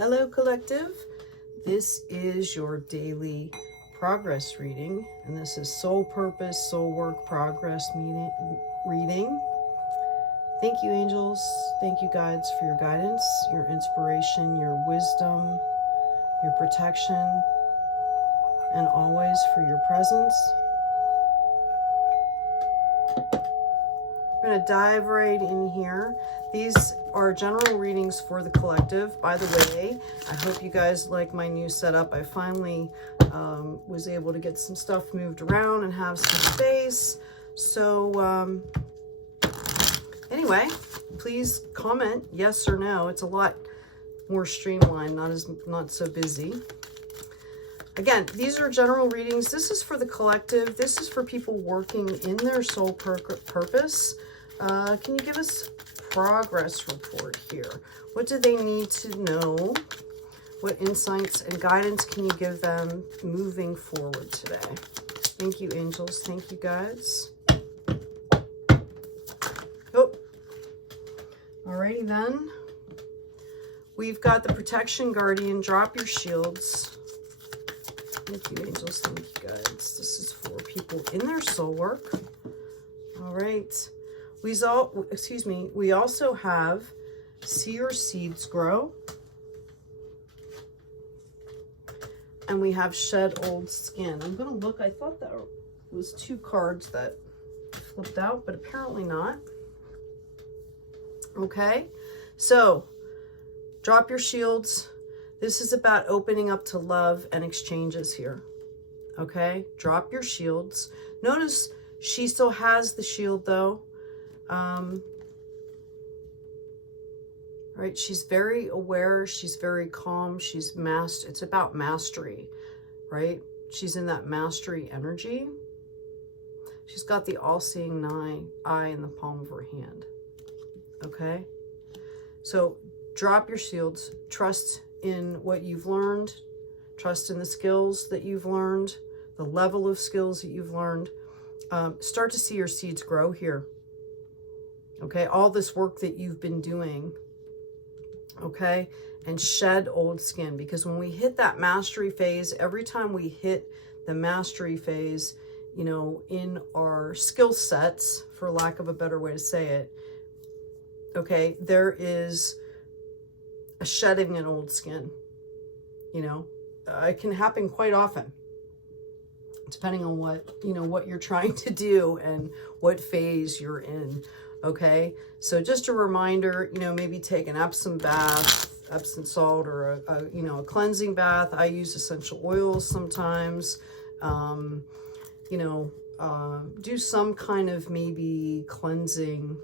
Hello, Collective. This is your daily progress reading, and this is Soul Purpose, Soul Work Progress reading. Thank you, angels. Thank you, guides, for your guidance, your inspiration, your wisdom, your protection, and always for your presence. I'm going to dive right in here. These are general readings for the collective. By the way, I hope you guys like my new setup. I finally was able to get some stuff moved around and have some space. So anyway, please comment yes or no. It's a lot more streamlined, not so busy. Again, these are general readings. This is for the collective. This is for people working in their soul purpose. Can you give us progress report here? What do they need to know? What insights and guidance can you give them moving forward today? Thank you, angels. Thank you, guys. Oh, alrighty then. We've got the protection guardian. Drop your shields. Thank you, angels. Thank you, guys. This is for people in their soul work. All right. We also have see your seeds grow. And we have shed old skin. I'm going to look. I thought that was two cards that flipped out, but apparently not. Okay. So drop your shields. This is about opening up to love and exchanges here. Okay. Drop your shields. Notice she still has the shield though. Right, she's very aware, she's very calm, it's about mastery, right? She's in that mastery energy. She's got the all-seeing eye in the palm of her hand. Okay, so drop your shields, trust in what you've learned, trust in the skills that you've learned, the level of skills that you've learned. Start to see your seeds grow here. Okay, all this work that you've been doing, okay, and shed old skin, because when we hit that mastery phase, every time we hit the mastery phase, you know, in our skill sets, for lack of a better way to say it, okay, there is a shedding in old skin, you know. It can happen quite often, depending on what you're trying to do and what phase you're in. Okay, so just a reminder, you know, maybe take an Epsom bath, Epsom salt, or a cleansing bath. I use essential oils sometimes. Do some kind of maybe cleansing,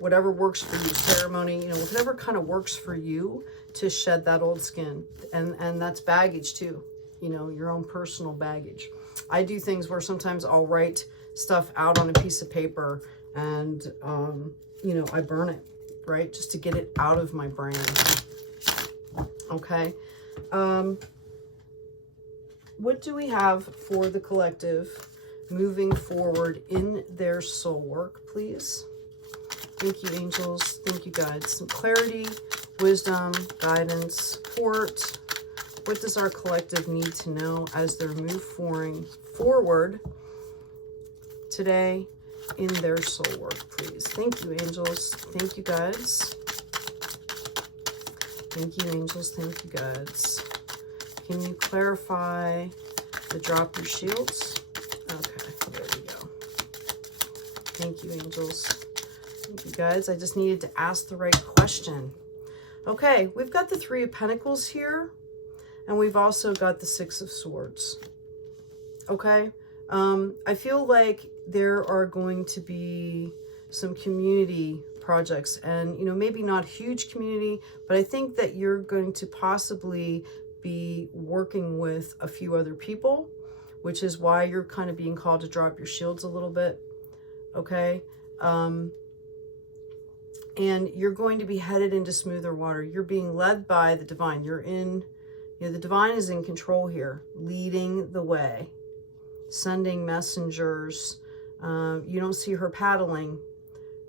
whatever works for you, ceremony, whatever kind of works for you to shed that old skin. And that's baggage too, your own personal baggage. I do things where sometimes I'll write stuff out on a piece of paper and, I burn it, right? Just to get it out of my brain. Okay. What do we have for the collective moving forward in their soul work, please? Thank you, angels. Thank you, guides. Some clarity, wisdom, guidance, support. What does our collective need to know as they're moving forward today in their soul work, please? Thank you, angels. Thank you, guides. Thank you, angels. Thank you, guides. Can you clarify the drop your shields? Okay, there we go. Thank you, angels. Thank you, guys. I just needed to ask the right question. Okay, we've got the Three of Pentacles here, and we've also got the Six of Swords. Okay, I feel like there are going to be some community projects, and maybe not huge community, but I think that you're going to possibly be working with a few other people, which is why you're kind of being called to drop your shields a little bit. Okay, and you're going to be headed into smoother water. You're being led by the divine. The divine is in control here, leading the way, sending messengers. You don't see her paddling,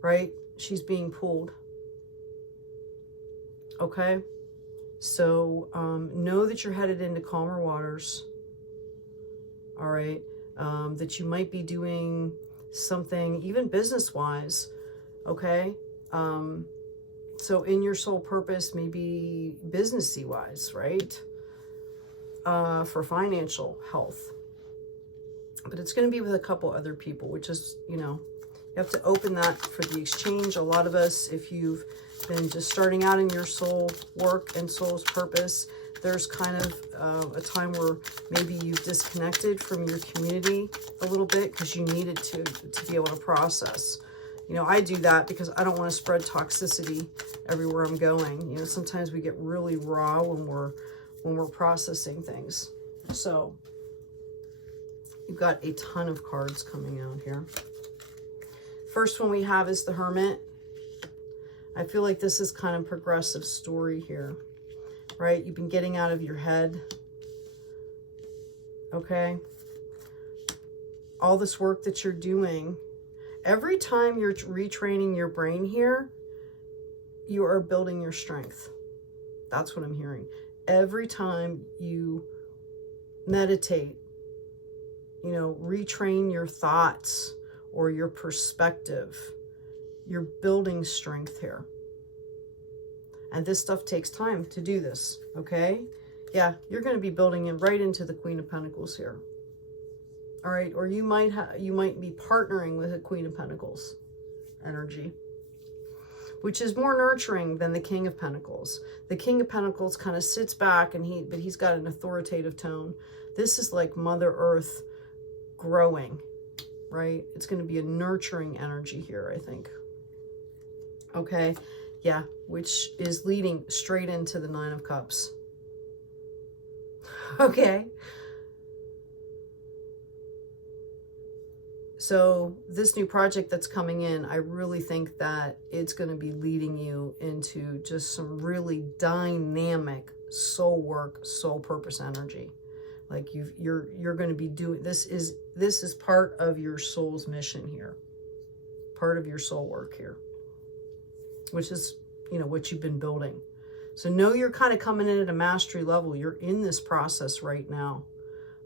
right? She's being pulled. Okay? So know that you're headed into calmer waters. All right? That you might be doing something even business-wise. Okay? So in your soul purpose, maybe businessy wise, right? For financial health. But it's going to be with a couple other people, which is, you know, you have to open that for the exchange. A lot of us, if you've been just starting out in your soul work and soul's purpose, there's kind of a time where maybe you've disconnected from your community a little bit because you needed to be able to process. You know, I do that because I don't want to spread toxicity everywhere I'm going. You know, sometimes we get really raw when we're processing things. So you've got a ton of cards coming out here. First one we have is the Hermit. I feel like this is kind of progressive story here, right? You've been getting out of your head. Okay. All this work that you're doing, every time you're retraining your brain here, you are building your strength. That's what I'm hearing. Every time you meditate, you know, retrain your thoughts or your perspective, you're building strength here. And this stuff takes time to do this, okay? Yeah, you're going to be building it right into the Queen of Pentacles here. All right, or you might be partnering with a Queen of Pentacles energy, which is more nurturing than the King of Pentacles. The King of Pentacles kind of sits back but he's got an authoritative tone. This is like Mother Earth growing, right? It's going to be a nurturing energy here, I think. Okay, yeah, which is leading straight into the Nine of Cups. Okay. So this new project that's coming in, I really think that it's going to be leading you into just some really dynamic soul work, soul purpose energy. Like you're going to be doing, this is part of your soul's mission here. Part of your soul work here. Which is, you know, what you've been building. So know you're kind of coming in at a mastery level. You're in this process right now.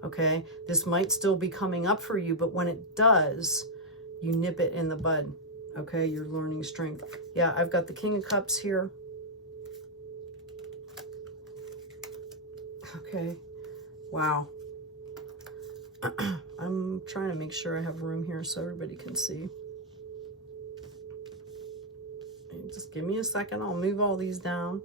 Okay, this might still be coming up for you, but when it does, you nip it in the bud. Okay, you're learning strength. Yeah, I've got the King of Cups here. Okay, wow. I'm trying to make sure I have room here so everybody can see. Just give me a second. I'll move all these down.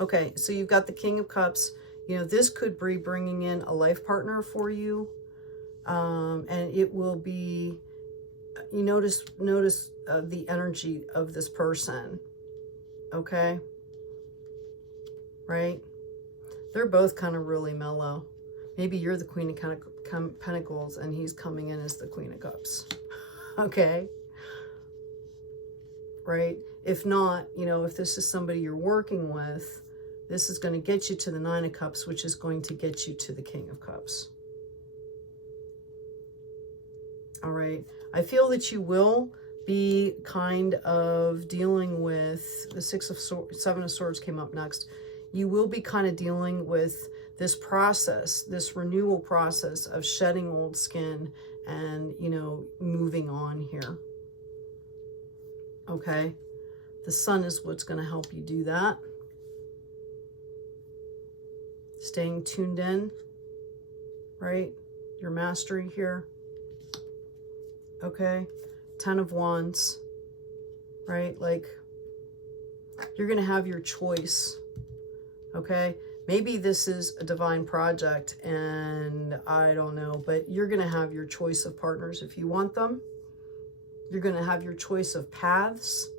Okay, so you've got the King of Cups. You know, this could be bringing in a life partner for you. And it will be, you notice the energy of this person. Okay? Right? They're both kind of really mellow. Maybe you're the Queen of Pentacles and he's coming in as the Queen of Cups. Okay? Right? If not, you know, if this is somebody you're working with, this is going to get you to the Nine of Cups, which is going to get you to the King of Cups. All right. I feel that you will be kind of dealing with the Seven of Swords came up next. You will be kind of dealing with this process, this renewal process of shedding old skin and, you know, moving on here. Okay. The Sun is what's going to help you do that. Staying tuned in, right? Your mastery here. Okay. 10 of Wands, right? Like, you're going to have your choice. Okay. Maybe this is a divine project and I don't know, but you're going to have your choice of partners if you want them. You're going to have your choice of paths,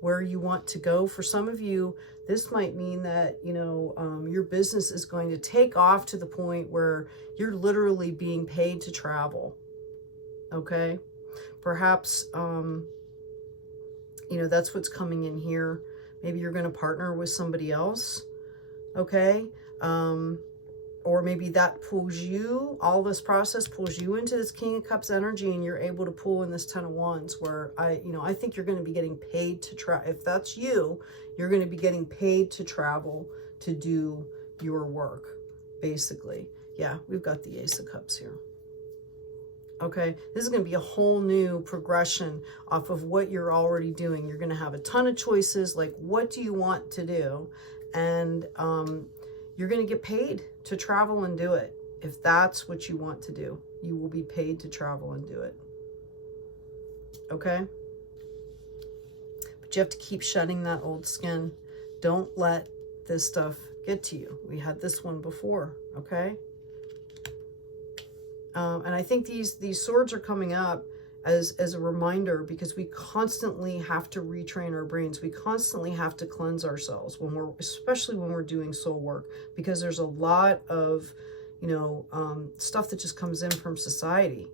where you want to go. For some of you, this might mean that, you know, your business is going to take off to the point where you're literally being paid to travel. Okay. Perhaps, you know, that's what's coming in here. Maybe you're going to partner with somebody else. Okay. or maybe that pulls you, all this process pulls you into this King of Cups energy, and you're able to pull in this Ten of Wands, where I think you're going to be getting paid to travel. If that's you, you're going to be getting paid to travel to do your work, basically. Yeah, we've got the Ace of Cups here. Okay, this is going to be a whole new progression off of what you're already doing. You're going to have a ton of choices, like what do you want to do? And you're going to get paid to travel and do it. If that's what you want to do, you will be paid to travel and do it. Okay? But you have to keep shedding that old skin. Don't let this stuff get to you. We had this one before, okay? And I think these swords are coming up as a reminder, because we constantly have to retrain our brains. We constantly have to cleanse ourselves especially when we're doing soul work, because there's a lot of, stuff that just comes in from society,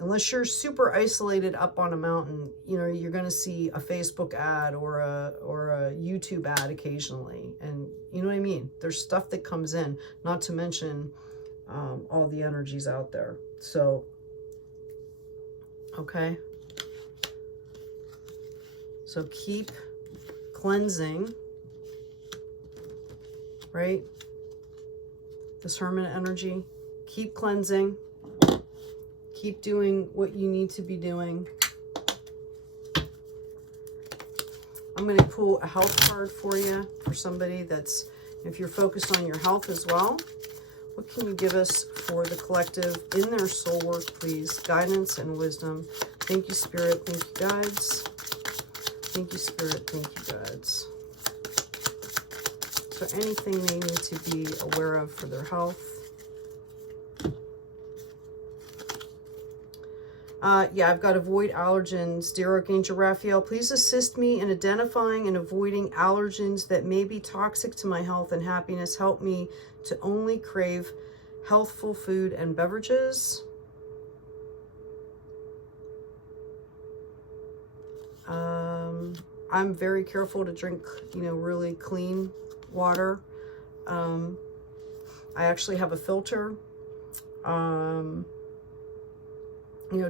unless you're super isolated up on a mountain, you're going to see a Facebook ad or a YouTube ad occasionally. And you know what I mean? There's stuff that comes in, not to mention all the energies out there. So, okay. So keep cleansing, right? This Hermit energy, keep cleansing, keep doing what you need to be doing. I'm going to pull a health card for you, for somebody that's, if you're focused on your health as well. What can you give us for the collective in their soul work, please? Guidance and wisdom. Thank you, Spirit. Thank you, guides. Thank you, Spirit. Thank you, guides. Is there anything they need to be aware of for their health? Yeah, I've got avoid allergens. Dear Archangel Raphael, please assist me in identifying and avoiding allergens that may be toxic to my health and happiness. Help me to only crave healthful food and beverages. I'm very careful to drink, really clean water. I actually have a filter.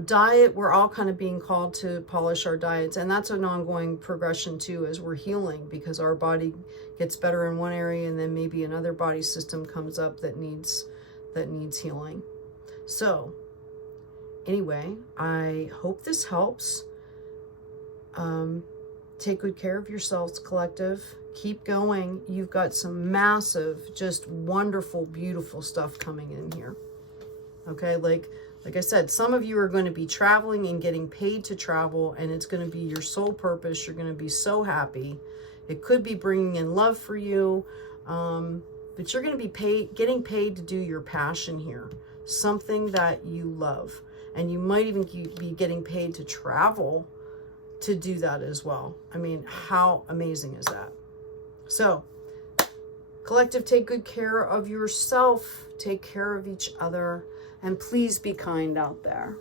Diet, we're all kind of being called to polish our diets, and that's an ongoing progression too, as we're healing, because our body gets better in one area and then maybe another body system comes up that needs healing. So anyway, I hope this helps. Take good care of yourselves, collective. Keep going. You've got some massive, just wonderful, beautiful stuff coming in here. Okay, like I said, some of you are going to be traveling and getting paid to travel, and it's going to be your sole purpose. You're going to be so happy. It could be bringing in love for you, but you're going to be getting paid to do your passion here, something that you love. And you might even be getting paid to travel to do that as well. I mean, how amazing is that? So, collective, take good care of yourself. Take care of each other. And please be kind out there.